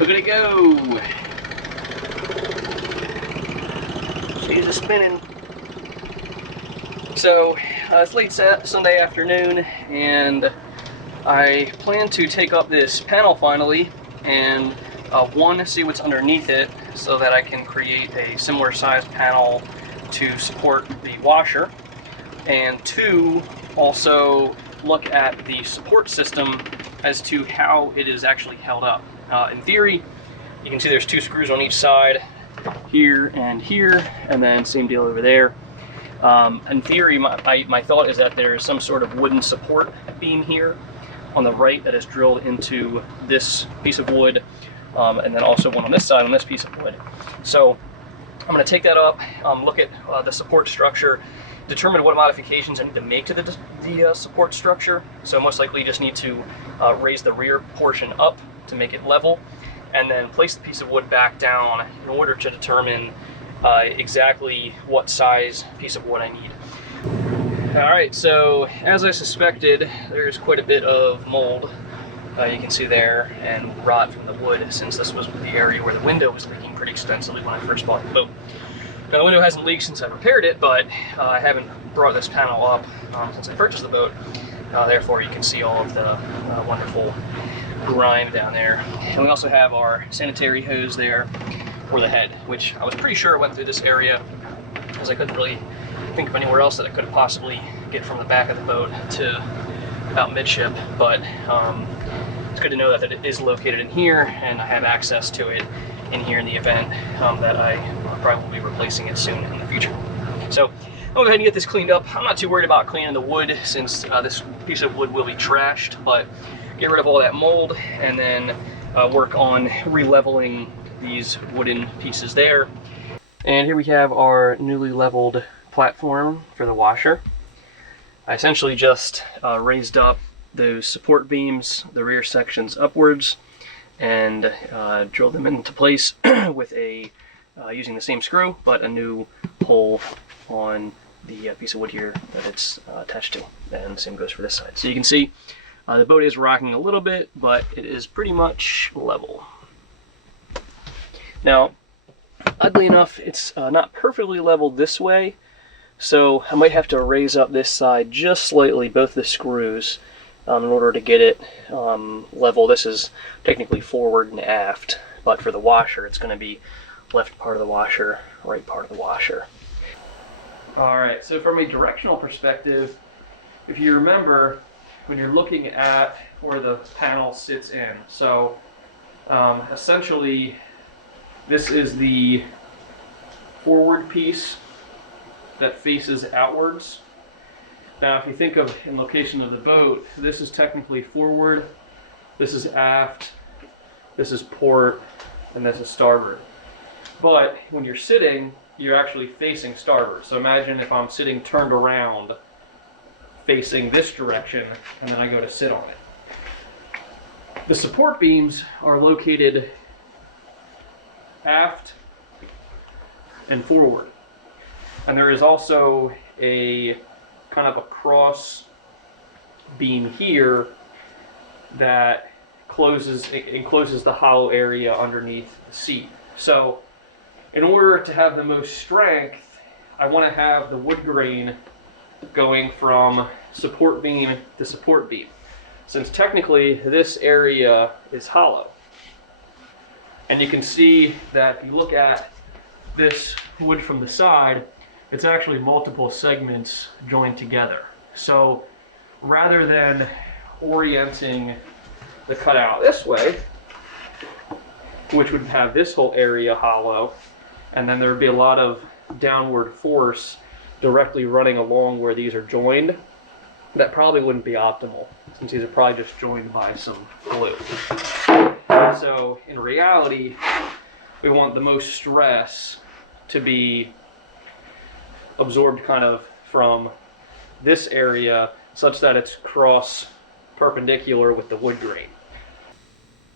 Look at it go! She's a spinning. So it's late Sunday afternoon, and I plan to take up this panel finally and one, see what's underneath it so that I can create a similar sized panel to support the washer, and two, also look at the support system as to how it is actually held up. In theory, you can see there's two screws on each side, here, and then same deal over there. In theory, my thought is that there is some sort of wooden support beam here on the right that is drilled into this piece of wood, and then also one on this side on this piece of wood. So I'm going to take that up, look at the support structure, determine what modifications I need to make to the support structure. So most likely you just need to raise the rear portion up to make it level, and then place the piece of wood back down in order to determine exactly what size piece of wood I need. Alright, so as I suspected, there's quite a bit of mold, you can see there, and rot from the wood, since this was the area where the window was leaking pretty extensively when I first bought the boat. Now the window hasn't leaked since I repaired it, but I haven't brought this panel up since I purchased the boat. Therefore you can see all of the wonderful grime down there. And we also have our sanitary hose there for the head, which I was pretty sure went through this area, because I couldn't really think of anywhere else that I could possibly get from the back of the boat to about midship, but it's good to know that it is located in here, and I have access to it in here in the event that I probably will be replacing it soon in the future. So I'll go ahead and get this cleaned up. I'm not too worried about cleaning the wood, since this piece of wood will be trashed, but get rid of all that mold and then work on re-leveling these wooden pieces there. And here we have our newly leveled platform for the washer. I essentially just raised up those support beams, the rear sections upwards, and drilled them into place with using the same screw, but a new hole on the piece of wood here that it's attached to. And the same goes for this side. So you can see the boat is rocking a little bit, but it is pretty much level. Now, oddly enough, it's not perfectly level this way, so I might have to raise up this side just slightly, both the screws, in order to get it level. This is technically forward and aft, but for the washer, it's going to be left part of the washer, right part of the washer. Alright, so from a directional perspective, if you remember, when you're looking at where the panel sits in, so essentially this is the forward piece that faces outwards. Now if you think of in location of the boat, this is technically forward, this is aft, this is port, and this is starboard. But when you're sitting, you're actually facing starboard. So imagine if I'm sitting turned around facing this direction, and then I go to sit on it. The support beams are located aft and forward. And there is also a kind of a cross beam here that encloses the hollow area underneath the seat. So in order to have the most strength, I want to have the wood grain going from support beam to support beam, since technically this area is hollow. And you can see that if you look at this wood from the side, it's actually multiple segments joined together. So rather than orienting the cutout this way, which would have this whole area hollow, and then there would be a lot of downward force directly running along where these are joined, that probably wouldn't be optimal, since these are probably just joined by some glue. So in reality, we want the most stress to be absorbed kind of from this area, such that it's cross perpendicular with the wood grain.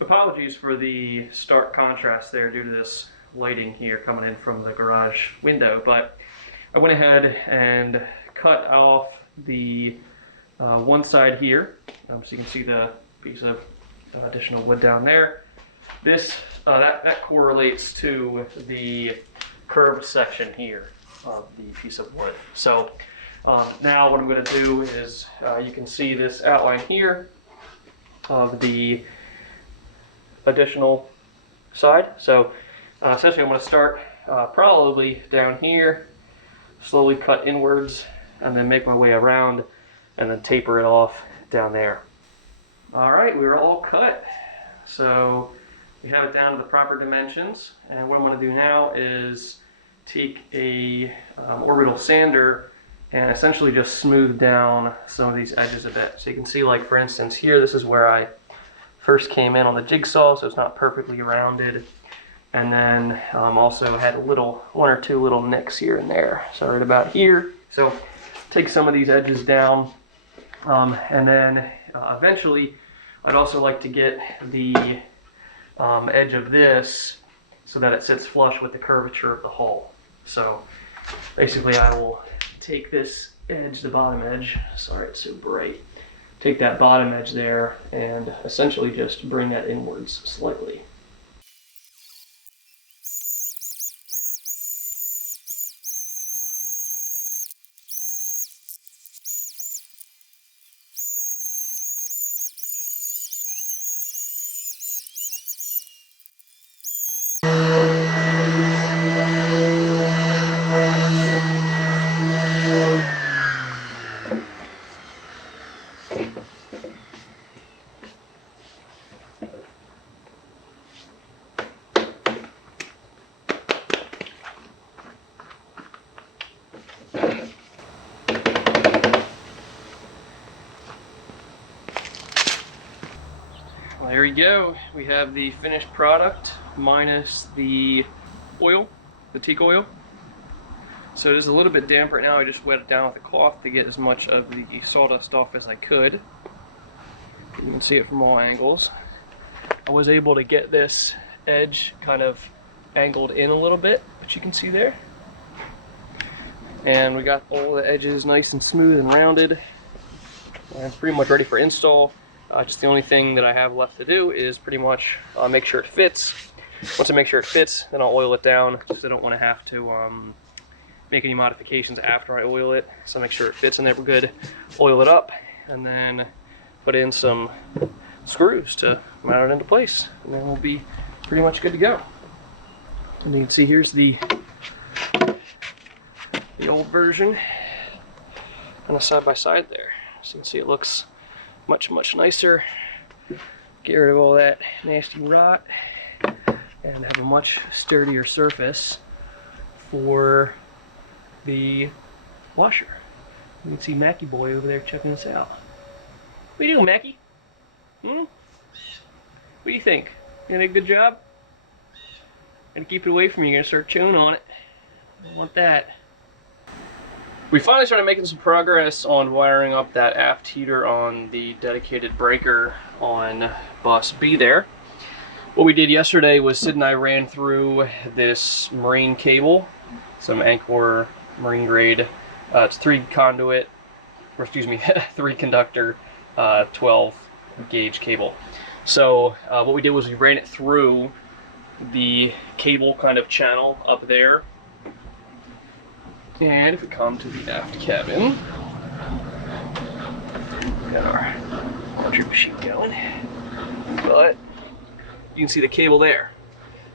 Apologies for the stark contrast there due to this lighting here coming in from the garage window, but I went ahead and cut off the one side here, so you can see the piece of additional wood down there. this that correlates to the curved section here of the piece of wood. So now what I'm going to do is you can see this outline here of the additional side. So essentially I'm going to start probably down here, slowly cut inwards, and then make my way around and then taper it off down there. All right, we were all cut. So we have it down to the proper dimensions, and what I'm going to do now is take a orbital sander and essentially just smooth down some of these edges a bit. So you can see, like for instance here, this is where I first came in on the jigsaw, so it's not perfectly rounded. And then also had one or two little nicks here and there, so right about here. So take some of these edges down, and then eventually I'd also like to get the edge of this so that it sits flush with the curvature of the hull. So basically I will take this edge, the bottom edge, sorry it's so bright, take that bottom edge there and essentially just bring that inwards slightly. There you go. We have the finished product minus the oil, the teak oil. So it is a little bit damp right now. I just wet it down with a cloth to get as much of the sawdust off as I could. You can see it from all angles. I was able to get this edge kind of angled in a little bit, but you can see there. And we got all the edges nice and smooth and rounded. And it's pretty much ready for install. Just the only thing that I have left to do is pretty much make sure it fits. Once I make sure it fits, then I'll oil it down, because I don't want to have to make any modifications after I oil it. So make sure it fits in there good, oil it up, and then put in some screws to mount it into place. And then we'll be pretty much good to go. And you can see here's the old version and a side-by-side there. So you can see it looks much nicer. Get rid of all that nasty rot and have a much sturdier surface for the washer. You can see Mackie boy over there checking this out. What are you doing, Mackie? What do you think? You gonna make a good job? Gonna keep it away from you. You're gonna start chewing on it. I don't want that. We finally started making some progress on wiring up that aft heater on the dedicated breaker on bus B there. What we did yesterday was Sid and I ran through this marine cable, some Anchor marine grade. It's 3 conductor, 12 gauge cable. So what we did was we ran it through the cable kind of channel up there. And if we come to the aft cabin, we've got our laundry machine going, but you can see the cable there.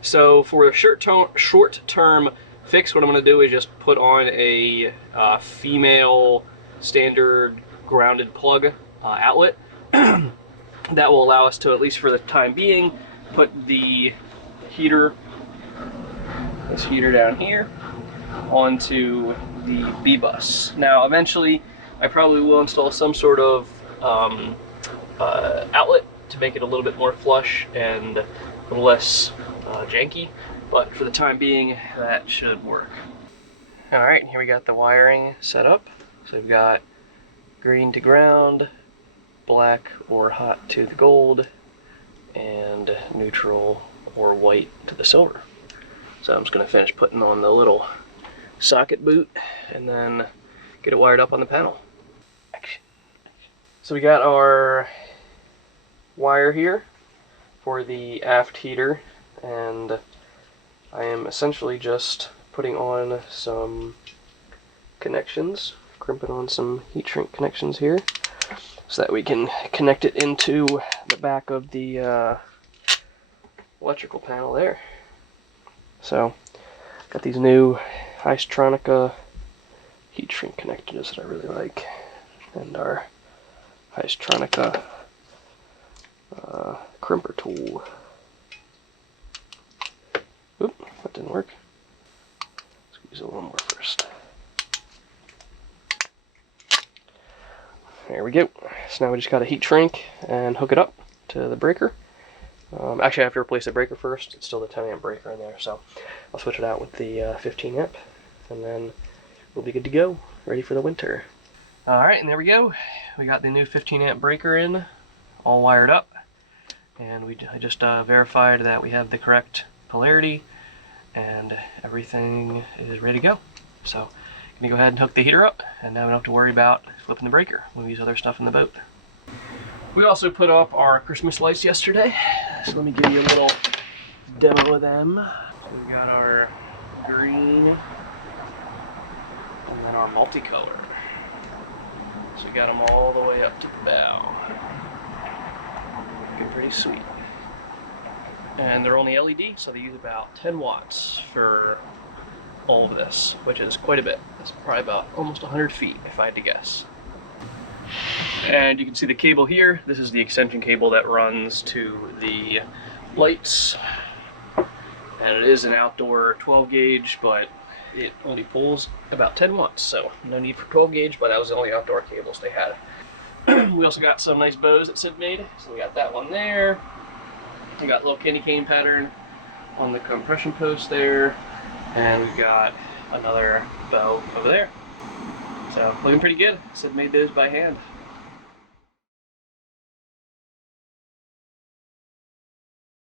So for a short-term fix, what I'm going to do is just put on a female standard grounded plug outlet. That will allow us to, at least for the time being, put the heater, this heater down here, onto the B bus. Now eventually I probably will install some sort of outlet to make it a little bit more flush and a little less janky, but for the time being that should work. Alright, here we got the wiring set up. So we've got green to ground, black or hot to the gold, and neutral or white to the silver. So I'm just going to finish putting on the little socket boot and then get it wired up on the panel. So we got our wire here for the aft heater, and I am essentially just putting on some connections, crimping on some heat shrink connections here, so that we can connect it into the back of the electrical panel there. So, got these new Hystronic heat shrink connectors that I really like, and our Hystronic crimper tool. Oop, that didn't work. Squeeze a little more first. There we go. So now we just got to heat shrink and hook it up to the breaker. Actually, I have to replace the breaker first. It's still the 10 amp breaker in there, so I'll switch it out with the 15 amp, and then we'll be good to go, ready for the winter. Alright, and there we go. We got the new 15 amp breaker in, all wired up, and I just verified that we have the correct polarity, and everything is ready to go. So, I'm going to go ahead and hook the heater up, and now we don't have to worry about flipping the breaker. We'll use other stuff in the boat. We also put up our Christmas lights yesterday, so let me give you a little demo of them. So we got our green, and then our multicolor. So we got them all the way up to the bow. Looking pretty sweet. And they're only LED, so they use about 10 watts for all of this, which is quite a bit. That's probably about almost 100 feet, if I had to guess. And you can see the cable here. This is the extension cable that runs to the lights. And it is an outdoor 12 gauge, but it only pulls about 10 watts, so no need for 12 gauge, but that was the only outdoor cables they had. We also got some nice bows that Sid made. So we got that one there. We got a little candy cane pattern on the compression post there. And we've got another bow over there. So looking pretty good. Sid made those by hand.